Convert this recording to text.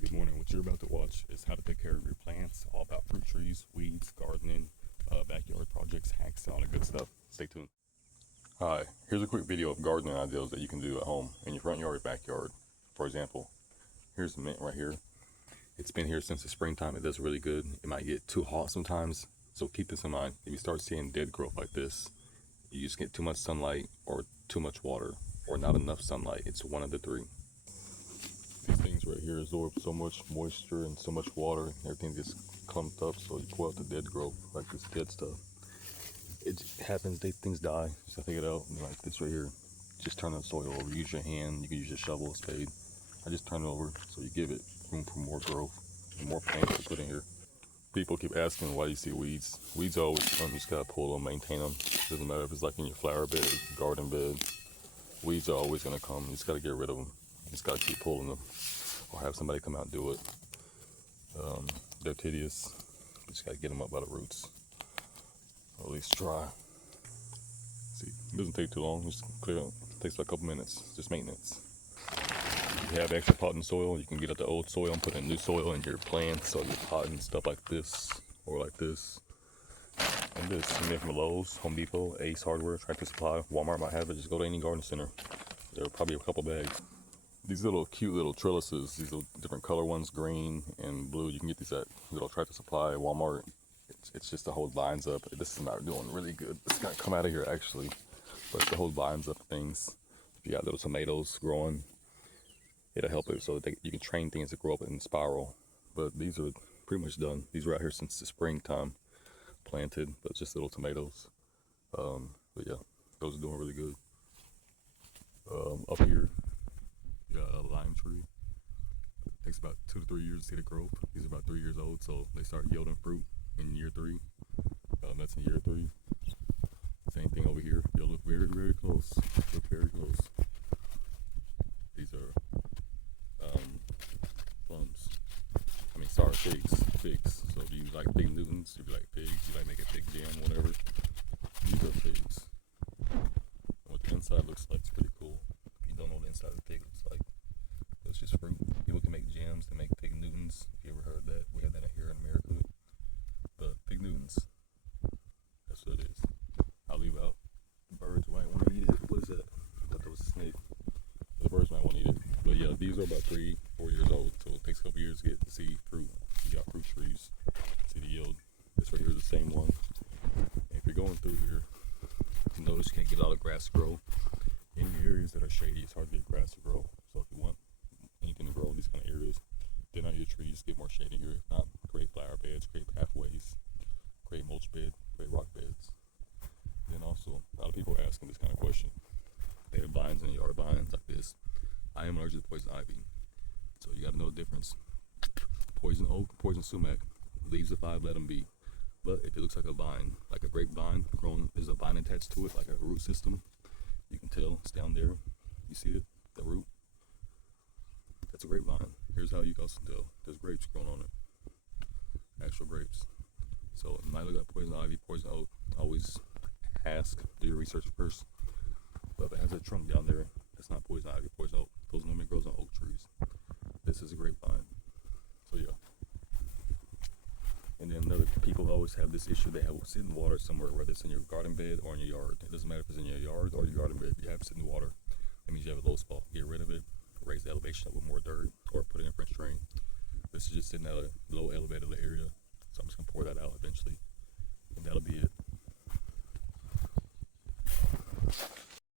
guys, good morning. What you're about to watch is how to take care of your plants, all about fruit trees, weeds, gardening, backyard projects, hacks, all that good stuff. Stay tuned. Hi, here's a quick video of gardening ideas that you can do at home in your front yard or backyard. For example, here's the mint right here. It's been here since the springtime. It does really good. It might get too hot sometimes, so keep this in mind. If you start seeing dead growth like this, you just get too much sunlight or too much water or not enough sunlight. It's one of the three. These things right here absorb so much moisture and so much water, and everything gets clumped up, so you pull out the dead growth, like this dead stuff. It happens, things die, so take it out, like this right here. Just turn the soil over, use your hand, you can use your shovel, a spade. I just turn it over, so you give it room for more growth and more plants to put in here. People keep asking why you see weeds. Weeds are always fun, you just gotta pull them, maintain them. Doesn't matter if it's like in your flower bed or garden bed. Weeds are always gonna come, you just gotta get rid of them. You just gotta keep pulling them, or have somebody come out and do it. They're tedious. You just gotta get them up by the roots, or at least try. See, it doesn't take too long. Just clear it. It takes about a couple minutes. Just maintenance. If you have extra potting soil, you can get out the old soil and put in new soil in your plants or your pot and stuff like this, or like this. And this, you make from Lowe's, Home Depot, Ace Hardware, Tractor Supply, Walmart might have it. Just go to any garden center. There are probably a couple bags. These little cute little trellises, these little different color ones, green and blue. You can get these at little Tractor Supply, Walmart. It's just to hold vines up. This is not doing really good. It's got to come out of here actually, but it's to hold vines up things. If you got little tomatoes growing, it'll help it so that you can train things to grow up in spiral. But these are pretty much done. These were out here since the springtime, planted, but just little tomatoes. But yeah, those are doing really good. Up here, you got a lime tree. It takes about 2 to 3 years to see the growth. These are about 3 years old, so they start yielding fruit in year 3. That's in year 3. Same thing over here. You'll look very, very close. Look very close. These are plums. I mean, sorry, figs. Figs. So if you like Big Newtons, if you like figs, you like make a fig jam, whatever. These are figs. What the inside looks like is pretty cool. If you don't know what the inside of the fig looks like, it's just fruit. People can make jams, they make Big Newtons. If you ever heard that, we have that here in America. But Big Newtons, that's what it is. I'll leave out. The birds might want to eat it. What is that? I thought that was a snake. The birds might want to eat it. But yeah, these are about 3, 4 years old, so it takes a couple years to get to see fruit. You got fruit trees, see the yield. This right here is the same one. And if you're going through here, you notice you can't get a lot of grass to grow. In areas that are shady, it's hard to get grass to grow. So if you want anything to grow in these kind of areas, thin out your trees, get more shade in here. If not, create flower beds, create pathways, create mulch bed, create rock beds. Then also, a lot of people are asking this kind of question. They have vines in the yard, vines like this. I am allergic to poison ivy, so you got to know the difference. Poison oak, poison sumac, leaves of 5, let them be. But if it looks like a vine, like a grapevine growing, there's a vine attached to it, like a root system. You can tell it's down there. You see it, the root? That's a grapevine. Here's how you can also tell. There's grapes growing on it. Actual grapes. So it might look like poison ivy, poison oak. Always ask, do your research first. But if it has a trunk down there, that's not poison ivy, poison oak. Those normally grows on oak trees. This is a grapevine. So yeah. And then other people always have this issue. They have sitting water somewhere, whether it's in your garden bed or in your yard. It doesn't matter if it's in your yard or your garden bed. If you have sitting water, that means you have a low spot. Get rid of it, raise the elevation up with more dirt, or put it in a French drain. This is just sitting at a low elevated area. So I'm just gonna pour that out eventually.